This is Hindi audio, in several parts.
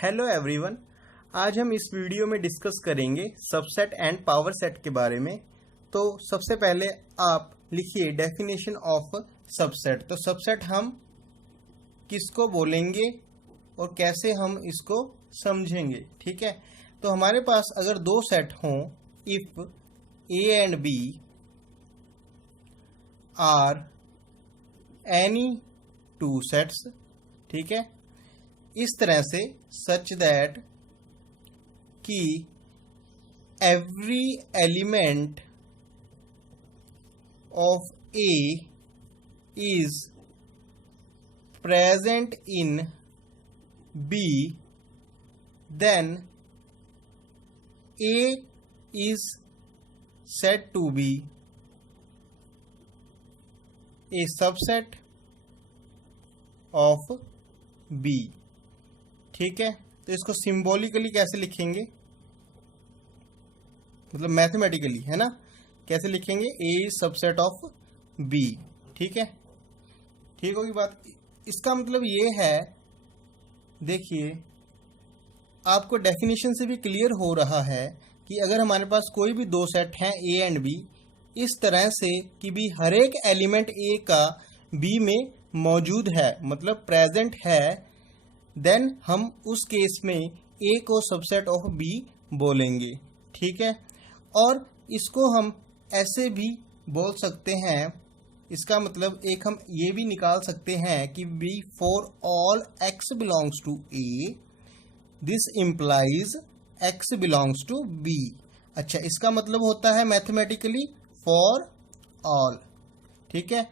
Hello everyone. आज हम इस वीडियो में डिस्कस करेंगे सबसेट एंड पावर सेट के बारे में। तो सबसे पहले आप लिखिए डेफिनेशन ऑफ सबसेट। तो सबसेट हम किसको बोलेंगे और कैसे हम इसको समझेंगे, ठीक है। तो हमारे पास अगर दो सेट हों, if A and B are any two sets, ठीक है, इस तरह से सच दैट कि every element of A is present in B, then A is said to be a subset of B, ठीक है। तो इसको सिंबॉलिकली कैसे लिखेंगे, मतलब मैथमेटिकली, है ना, कैसे लिखेंगे, A is subset of B, ठीक है। ठीक होगी बात। इसका मतलब ये है, देखिए आपको डेफिनेशन से भी क्लियर हो रहा है कि अगर हमारे पास कोई भी दो सेट हैं ए एंड बी, इस तरह से कि भी हर एक एलिमेंट ए का बी में मौजूद है, मतलब प्रेजेंट है, देन हम उस केस में ए को सबसेट ऑफ बी बोलेंगे, ठीक है। और इसको हम ऐसे भी बोल सकते हैं, इसका मतलब एक हम ये भी निकाल सकते हैं कि B for all x belongs to A, this implies x belongs to b। अच्छा, इसका मतलब होता है मैथमेटिकली फॉर ऑल, ठीक है।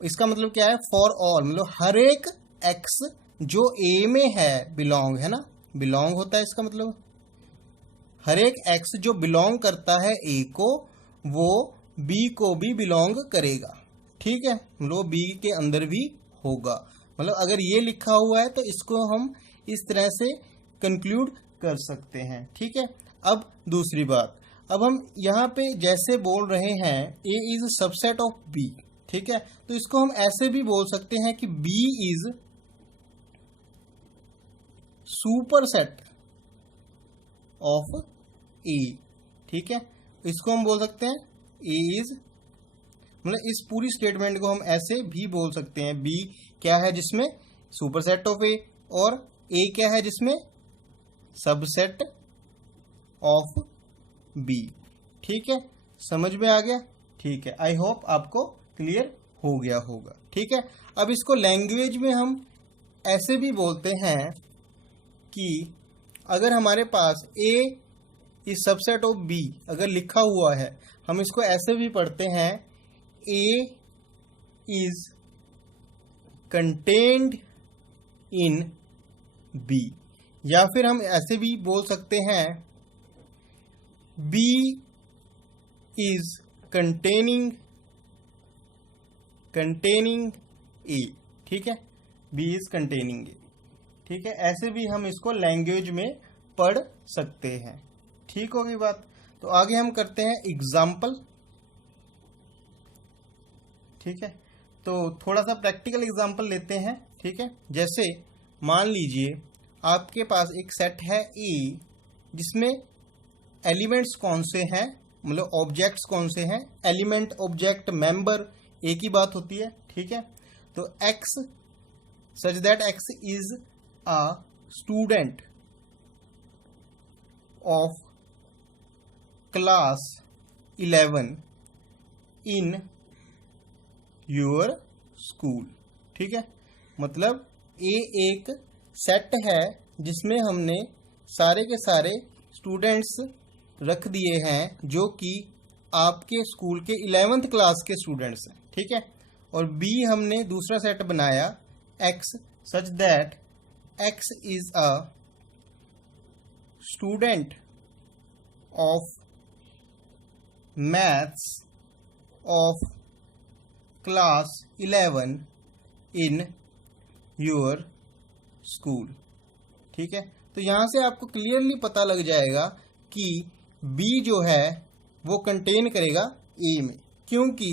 इसका मतलब क्या है, फॉर ऑल, मतलब हर एक x जो a में है, बिलोंग है ना, बिलोंग होता है, इसका मतलब हर एक x जो बिलोंग करता है a को, वो b को भी बिलोंग करेगा, ठीक है, मतलब b के अंदर भी होगा। मतलब अगर ये लिखा हुआ है तो इसको हम इस तरह से कंक्लूड कर सकते हैं, ठीक है। अब दूसरी बात, अब हम यहाँ पे जैसे बोल रहे हैं A is subset of B, ठीक है, तो इसको हम ऐसे भी बोल सकते हैं कि B is superset of A, ठीक है। इसको हम बोल सकते हैं A इज, मतलब इस पूरी स्टेटमेंट को हम ऐसे भी बोल सकते हैं, B क्या है जिसमें सुपरसेट ऑफ A, और A क्या है जिसमें सबसेट ऑफ बी, ठीक है। समझ में आ गया, ठीक है। आई होप आपको क्लियर हो गया होगा, ठीक है। अब इसको लैंग्वेज में हम ऐसे भी बोलते हैं कि अगर हमारे पास ए इज सबसेट ऑफ बी अगर लिखा हुआ है, हम इसको ऐसे भी पढ़ते हैं, ए इज कंटेन्ड इन बी, या फिर हम ऐसे भी बोल सकते हैं B इज कंटेनिंग A, ठीक है, B इज कंटेनिंग A, ठीक है। ऐसे भी हम इसको लैंग्वेज में पढ़ सकते हैं, ठीक होगी बात। तो आगे हम करते हैं एग्जाम्पल, ठीक है। तो थोड़ा सा प्रैक्टिकल एग्जाम्पल लेते हैं, ठीक है। जैसे मान लीजिए आपके पास एक सेट है E जिसमें एलिमेंट्स कौन से हैं, मतलब ऑब्जेक्ट्स कौन से हैं, एलिमेंट ऑब्जेक्ट मेंबर एक ही बात होती है, ठीक है। तो X such that X is a student of class 11 in your school, ठीक है। मतलब A एक सेट है जिसमें हमने सारे के सारे स्टूडेंट्स रख दिए हैं जो कि आपके स्कूल के 11th क्लास के स्टूडेंट्स हैं, ठीक है। और B हमने दूसरा सेट बनाया X such that X is a student of maths of class 11 in your school, ठीक है। तो यहां से आपको क्लियरली पता लग जाएगा कि B जो है वो कंटेन करेगा A में, क्योंकि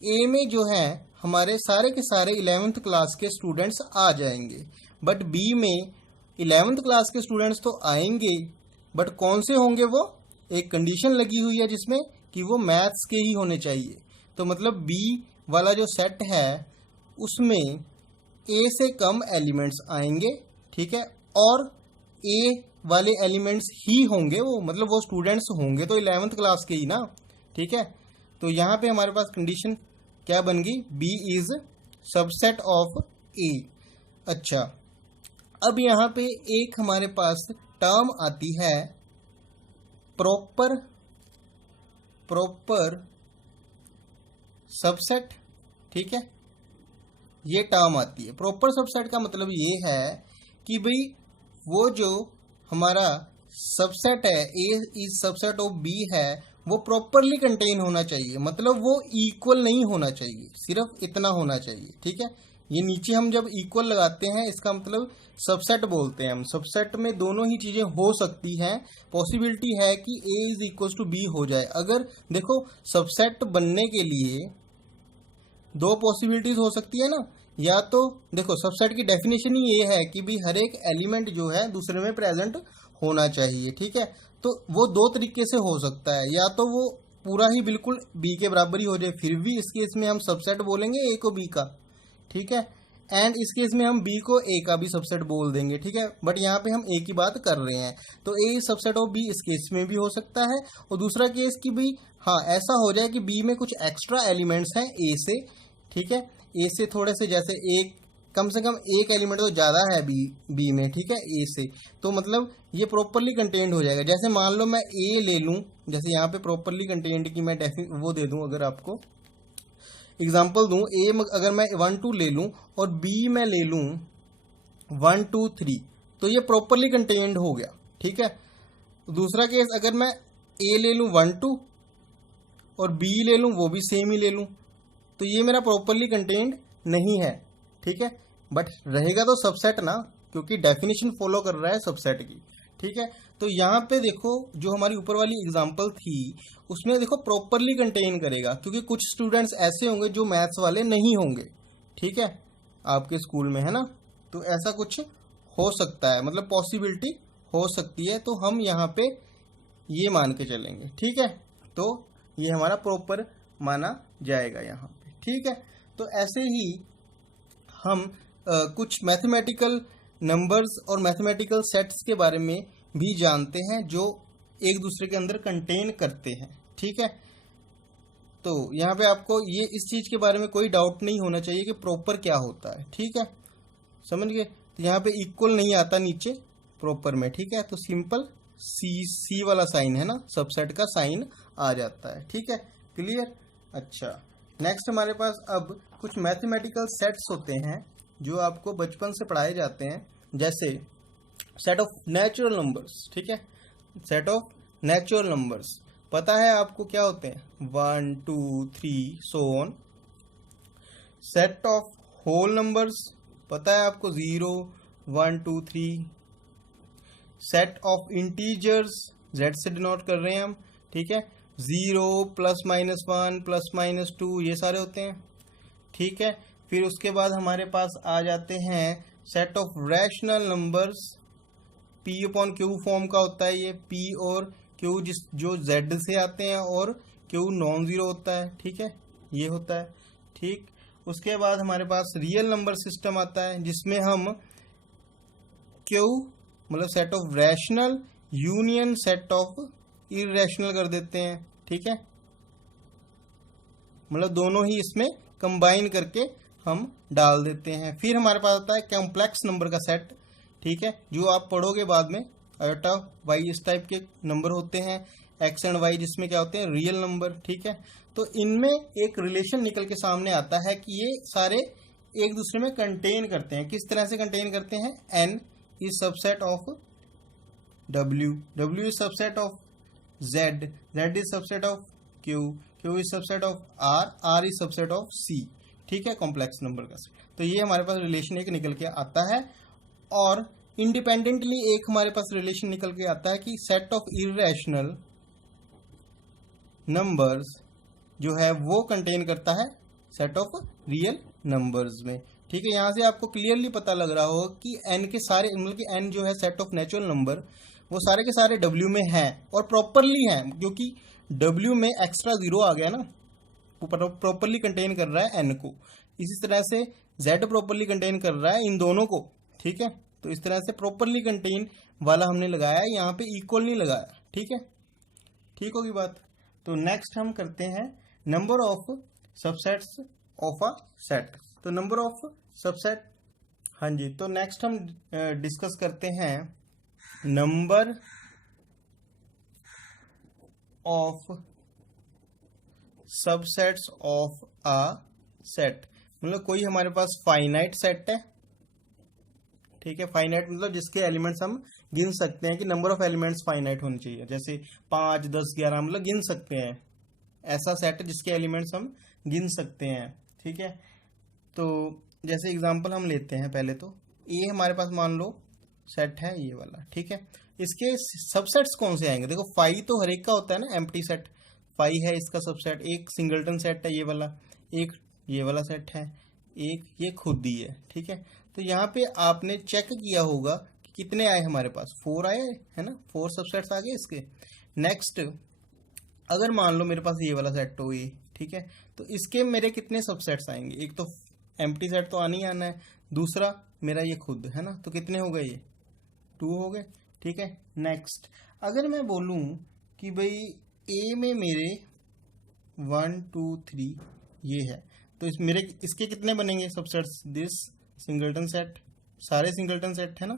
A में जो है हमारे सारे के सारे 11th क्लास के स्टूडेंट्स आ जाएंगे, बट B में 11th क्लास के स्टूडेंट्स तो आएंगे, बट कौन से होंगे वो, एक कंडीशन लगी हुई है जिसमें कि वो मैथ्स के ही होने चाहिए। तो मतलब बी वाला जो सेट है उसमें ए से कम एलिमेंट्स आएंगे, ठीक है, और ए वाले एलिमेंट्स ही होंगे वो, मतलब वो स्टूडेंट्स होंगे तो 11th क्लास के ही ना, ठीक है। तो यहाँ पे हमारे पास कंडीशन क्या बन गई, बी इज सबसेट ऑफ ए। अच्छा, अब यहाँ पे एक हमारे पास टर्म आती है प्रॉपर सबसेट, ठीक है, ये टर्म आती है। प्रॉपर सबसेट का मतलब ये है कि भाई वो जो हमारा सबसेट है, ए इज सबसेट ऑफ बी है, वो प्रॉपरली कंटेन होना चाहिए, मतलब वो इक्वल नहीं होना चाहिए, सिर्फ इतना होना चाहिए, ठीक है। ये नीचे हम जब इक्वल लगाते हैं इसका मतलब सबसेट बोलते हैं हम। सबसेट में दोनों ही चीजें हो सकती हैं, पॉसिबिलिटी है कि ए इज इक्वल टू बी हो जाए। अगर देखो सबसेट बनने के लिए दो पॉसिबिलिटीज हो सकती है ना, या तो देखो सबसेट की डेफिनेशन ही ये है कि भी हर एक एलिमेंट जो है दूसरे में प्रेजेंट होना चाहिए, ठीक है। तो वो दो तरीके से हो सकता है, या तो वो पूरा ही बिल्कुल बी के बराबर ही हो जाए, फिर भी इस केस में हम सबसेट बोलेंगे ए को बी का, ठीक है, एंड इस केस में हम बी को ए का भी सबसेट बोल देंगे, ठीक है। बट यहाँ पे हम ए की बात कर रहे हैं, तो ए सबसेट ऑफ बी इस केस में भी हो सकता है। और दूसरा केस कि भी हाँ ऐसा हो जाए कि बी में कुछ एक्स्ट्रा एलिमेंट्स हैं ए से, ठीक है, ए से थोड़े से, जैसे एक कम से कम एक एलिमेंट तो ज़्यादा है बी में, ठीक है, ए से, तो मतलब ये प्रॉपरली कंटेन्ड हो जाएगा। जैसे मान लो मैं ए ले लूँ, जैसे यहाँ पे प्रॉपरली कंटेन्ड की मैं वो दे दूँ, अगर आपको एग्जाम्पल दूँ, ए अगर मैं 1 2 ले लूँ और बी में ले लूँ 1 2 3, तो ये प्रॉपरली कंटेन्ड हो गया, ठीक है। दूसरा केस अगर मैं ए ले लूँ 1 2 और बी ले लूँ वो भी सेम ही ले लूँ, तो ये मेरा प्रॉपरली कंटेन्ड नहीं है, ठीक है, बट रहेगा तो सबसेट ना, क्योंकि डेफिनेशन फॉलो कर रहा है सबसेट की, ठीक है। तो यहाँ पे देखो जो हमारी ऊपर वाली एग्जांपल थी उसमें देखो प्रॉपरली कंटेन करेगा, क्योंकि कुछ स्टूडेंट्स ऐसे होंगे जो मैथ्स वाले नहीं होंगे, ठीक है, आपके स्कूल में, है ना, तो ऐसा कुछ हो सकता है, मतलब पॉसिबिलिटी हो सकती है, तो हम यहाँ पे ये मान के चलेंगे, ठीक है। तो ये हमारा प्रॉपर माना जाएगा यहाँ पे, ठीक है। तो ऐसे ही हम कुछ मैथमेटिकल नंबर्स और मैथमेटिकल सेट्स के बारे में भी जानते हैं जो एक दूसरे के अंदर कंटेन करते हैं, ठीक है। तो यहाँ पे आपको ये इस चीज़ के बारे में कोई डाउट नहीं होना चाहिए कि प्रॉपर क्या होता है, ठीक है, समझ गए। तो यहाँ पे इक्वल नहीं आता नीचे प्रॉपर में, ठीक है, तो सिंपल सी वाला साइन है ना, सबसेट का साइन आ जाता है, ठीक है, क्लियर। अच्छा, नेक्स्ट हमारे पास अब कुछ मैथमेटिकल सेट्स होते हैं जो आपको बचपन से पढ़ाए जाते हैं, जैसे सेट ऑफ नेचुरल नंबर्स, ठीक है, सेट ऑफ नेचुरल नंबर्स पता है आपको क्या होते हैं, 1 2 3 so on. Set of whole numbers पता है आपको, 0 1 2 3। सेट ऑफ इंटीजर्स z से डिनोट कर रहे हैं हम, ठीक है, 0 +-1 +-2 ये सारे होते हैं, ठीक है। फिर उसके बाद हमारे पास आ जाते हैं set of rational numbers, P/Q form का होता है ये, P और Q जो Z से आते हैं और Q नॉन जीरो होता है, ठीक है, ये होता है, ठीक। उसके बाद हमारे पास रियल नंबर सिस्टम आता है जिसमें हम Q मतलब set of rational union set of irrational कर देते हैं, ठीक है, मतलब दोनों ही इसमें कंबाइन करके हम डाल देते हैं। फिर हमारे पास आता है कॉम्प्लेक्स नंबर का सेट, ठीक है, जो आप पढ़ोगे बाद में, आयोटा वाई इस टाइप के नंबर होते हैं, एक्स एंड वाई जिसमें क्या होते हैं रियल नंबर, ठीक है। तो इनमें एक रिलेशन निकल के सामने आता है कि ये सारे एक दूसरे में कंटेन करते हैं। किस तरह से कंटेन करते हैं, N is subset of W, W is subset of Z, Z is subset of Q, Q is subset of R, R is subset of C, ठीक है, कॉम्प्लेक्स नंबर का सेट। तो ये हमारे पास रिलेशन एक निकल के आता है। और इंडिपेंडेंटली एक हमारे पास रिलेशन निकल के आता है कि सेट ऑफ इरेशनल नंबर्स जो है वो कंटेन करता है सेट ऑफ रियल नंबर्स में, ठीक है, यहाँ से आपको क्लियरली पता लग रहा हो कि n के सारे, मतलब कि n जो है सेट ऑफ नेचुरल नंबर, वो सारे के सारे w में हैं और प्रॉपरली हैं, क्योंकि w में एक्स्ट्रा जीरो आ गया ना, प्रॉपरली कंटेन कर रहा है n को। इसी तरह से z प्रॉपरली कंटेन कर रहा है इन दोनों को, ठीक है। तो इस तरह से प्रॉपरली कंटेन वाला हमने लगाया है, यहाँ पे इक्वल नहीं लगाया, ठीक है। ठीक होगी बात। तो नेक्स्ट हम करते हैं number of subsets of a set. तो नंबर ऑफ सबसेट, हाँ जी, तो नेक्स्ट हम डिस्कस करते हैं number of subsets of a set. मतलब कोई हमारे पास फाइनाइट सेट है, ठीक है। फाइनाइट मतलब जिसके एलिमेंट्स हम गिन सकते हैं, कि नंबर ऑफ एलिमेंट्स फाइनाइट होनी चाहिए, जैसे 5, 10, 11 मतलब गिन सकते हैं। ऐसा सेट है जिसके एलिमेंट्स हम गिन सकते हैं, ठीक है। तो जैसे एग्जांपल हम लेते हैं पहले, तो ये हमारे पास मान लो सेट है ये वाला, ठीक है। इसके सबसेट्स कौन से आएंगे? देखो फाइव तो हर एक का होता है ना, एम्प्टी सेट फाइव है इसका सबसेट, एक सिंगलटन सेट है ये वाला, एक ये वाला सेट है, एक ये खुद ही है, ठीक है। तो यहाँ पे आपने चेक किया होगा कि कितने आए हमारे पास, 4 आए है ना, 4 सबसेट्स आ गए इसके। नेक्स्ट अगर मान लो मेरे पास ये वाला सेट हो ये, ठीक है, तो इसके मेरे कितने सबसेट्स आएंगे? एक तो एम्प्टी सेट तो आना ही आना है, दूसरा मेरा ये खुद है ना, तो कितने हो गए ये 2 हो गए, ठीक है। नेक्स्ट अगर मैं बोलूं कि भाई ए में मेरे 1 2 3 ये है, तो इस मेरे इसके कितने बनेंगे सबसेट्स? दिस सिंगलटन सेट, सारे सिंगलटन सेट है ना,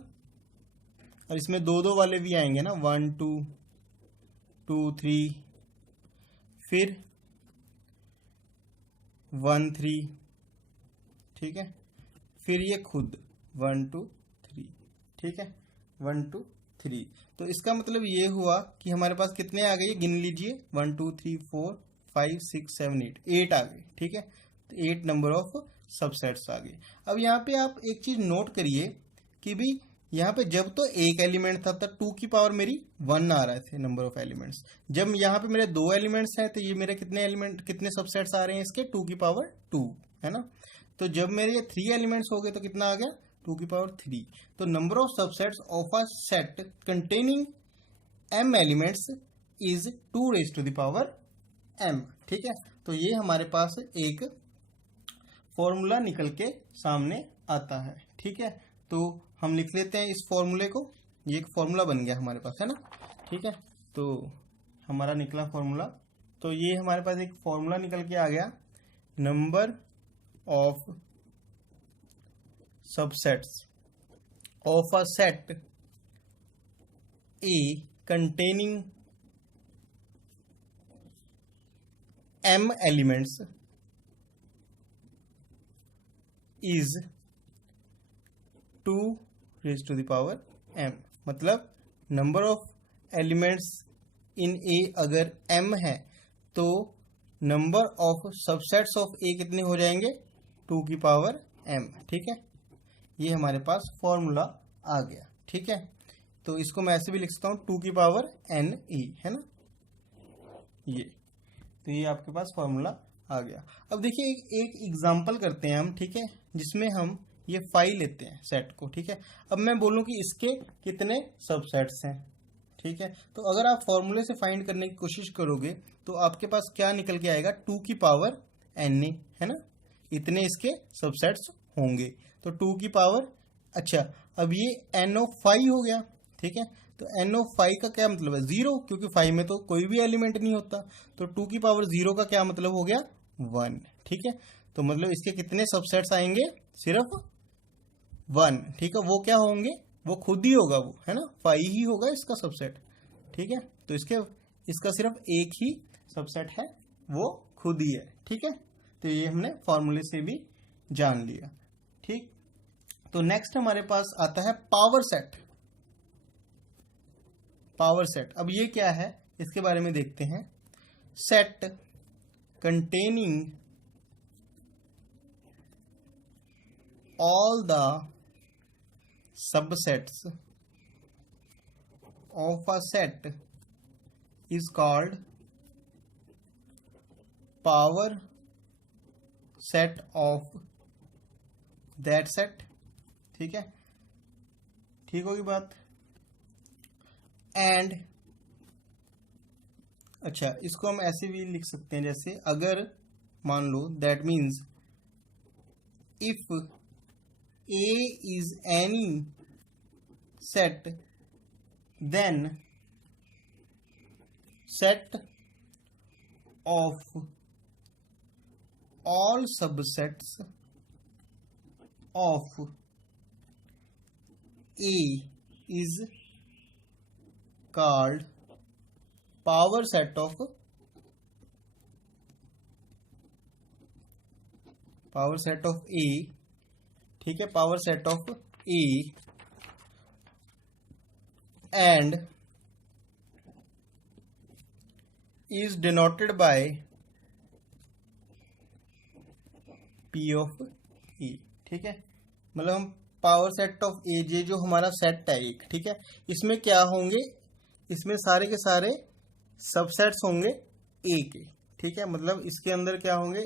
और इसमें 2 2 वाले भी आएंगे ना, 1 2 2 3, फिर 1 3, ठीक है, फिर ये खुद 1 2 3, ठीक है, 1 2 3। तो इसका मतलब ये हुआ कि हमारे पास कितने आ गए, गिन लीजिए, 1 2 3 4 5 6 7 8, 8 आ गए, ठीक है। तो 8 नंबर ऑफ सबसेट्स आ गए। अब यहाँ पे आप एक चीज नोट करिए कि भी यहाँ पे जब तो एक एलिमेंट था तब 2 की पावर मेरी 1 आ रहे थे नंबर ऑफ एलिमेंट्स। जब यहाँ पे मेरे 2 एलिमेंट्स हैं तो ये मेरे कितने एलिमेंट, कितने सबसेट्स आ रहे हैं इसके, 2 की पावर 2 है ना। तो जब मेरे ये 3 एलिमेंट्स हो गए तो कितना आ गया, 2 की पावर 3। तो number of subsets of a set containing m elements is 2 raise to the power m, ठीक है। तो ये हमारे पास एक फॉर्मूला निकल के सामने आता है, ठीक है। तो हम लिख लेते हैं इस फॉर्मूले को, ये एक फॉर्मूला बन गया हमारे पास है ना, ठीक है। तो हमारा निकला फॉर्मूला, तो ये हमारे पास एक फॉर्मूला निकल के आ गया, number of subsets of a set A containing m elements is 2 raise to the power m। मतलब number of elements in A अगर m है तो number of subsets of A कितने हो जाएंगे, 2 की पावर m, ठीक है। ये हमारे पास फॉर्मूला आ गया, ठीक है। तो इसको मैं ऐसे भी लिख सकता हूँ 2 की पावर n e, है ना ये। तो ये आपके पास फॉर्मूला आ गया। अब देखिए एक एग्जांपल करते हैं हम, ठीक है, जिसमें हम ये 5 लेते हैं सेट को, ठीक है। अब मैं बोलूं कि इसके कितने सबसेट्स हैं, ठीक है। तो अगर आप फॉर्मूले से फाइंड करने की कोशिश करोगे तो आपके पास क्या निकल के आएगा, 2 की पावर n ए, है ना, इतने इसके सबसेट्स होंगे। तो 2 की पावर, अच्छा अब ये n ऑफ 5 हो गया, ठीक है। तो n ऑफ 5 का क्या मतलब है, 0, क्योंकि 5 में तो कोई भी एलिमेंट नहीं होता। तो 2 की पावर 0 का क्या मतलब हो गया, 1, ठीक है। तो मतलब इसके कितने सबसेट्स आएंगे, सिर्फ 1, ठीक है। वो क्या होंगे, वो खुद ही होगा, वो है ना, 5 ही होगा इसका सबसेट, ठीक है। तो इसका सिर्फ एक ही सबसेट है, वो खुद ही है, ठीक है। तो ये हमने फॉर्मूले से भी जान लिया, ठीक। तो नेक्स्ट हमारे पास आता है पावर सेट। पावर सेट, अब ये क्या है इसके बारे में देखते हैं। Set containing all the subsets of a set is called power set of that set, ठीक है, ठीक होगी बात। एंड अच्छा, इसको हम ऐसे भी लिख सकते हैं, जैसे अगर मान लो that means if A is any set then set of all subsets of A is called power set of A, ठीक है, power set of A and is denoted by P of E, ठीक है। मतलब हम पावर सेट ऑफ ए, जे जो हमारा सेट है एक, ठीक है, इसमें क्या होंगे, इसमें सारे के सारे सबसेट्स होंगे ए के, ठीक है, मतलब इसके अंदर क्या होंगे,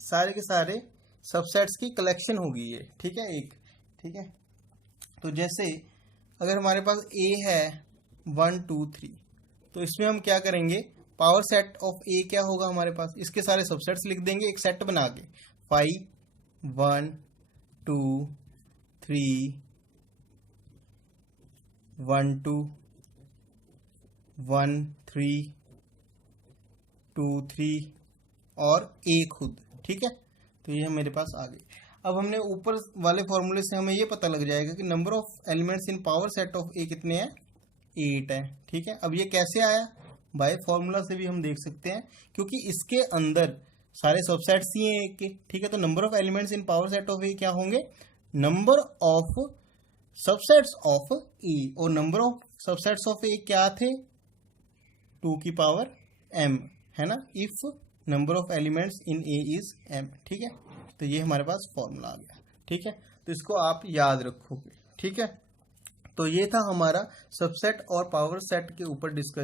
सारे के सारे सबसेट्स की कलेक्शन होगी ये, ठीक है, एक, ठीक है। तो जैसे अगर हमारे पास ए है 1 2 3, तो इसमें हम क्या करेंगे, पावर सेट ऑफ ए क्या होगा हमारे पास, इसके सारे सबसेट्स लिख देंगे एक सेट बना के, 5 1 2 3 1 2 1 3 2 3 और ए खुद, ठीक है। तो ये मेरे पास आ गई। अब हमने ऊपर वाले फॉर्मूले से हमें ये पता लग जाएगा कि number of elements in power set of A कितने हैं, 8 है, ठीक है। अब ये कैसे आया, बाय फॉर्मूला से भी हम देख सकते हैं, क्योंकि इसके अंदर सारे सबसेट्स ही हैं एक के, ठीक है। तो number of elements in power set of A क्या होंगे, number of subsets of A, और number of subsets of A क्या थे, 2 की पावर m, है ना, if number of elements in A is m, ठीक है। तो ये हमारे पास फॉर्मूला आ गया, ठीक है। तो इसको आप याद रखोगे, ठीक है। तो ये था हमारा सबसेट और पावर सेट के ऊपर डिस्कशन।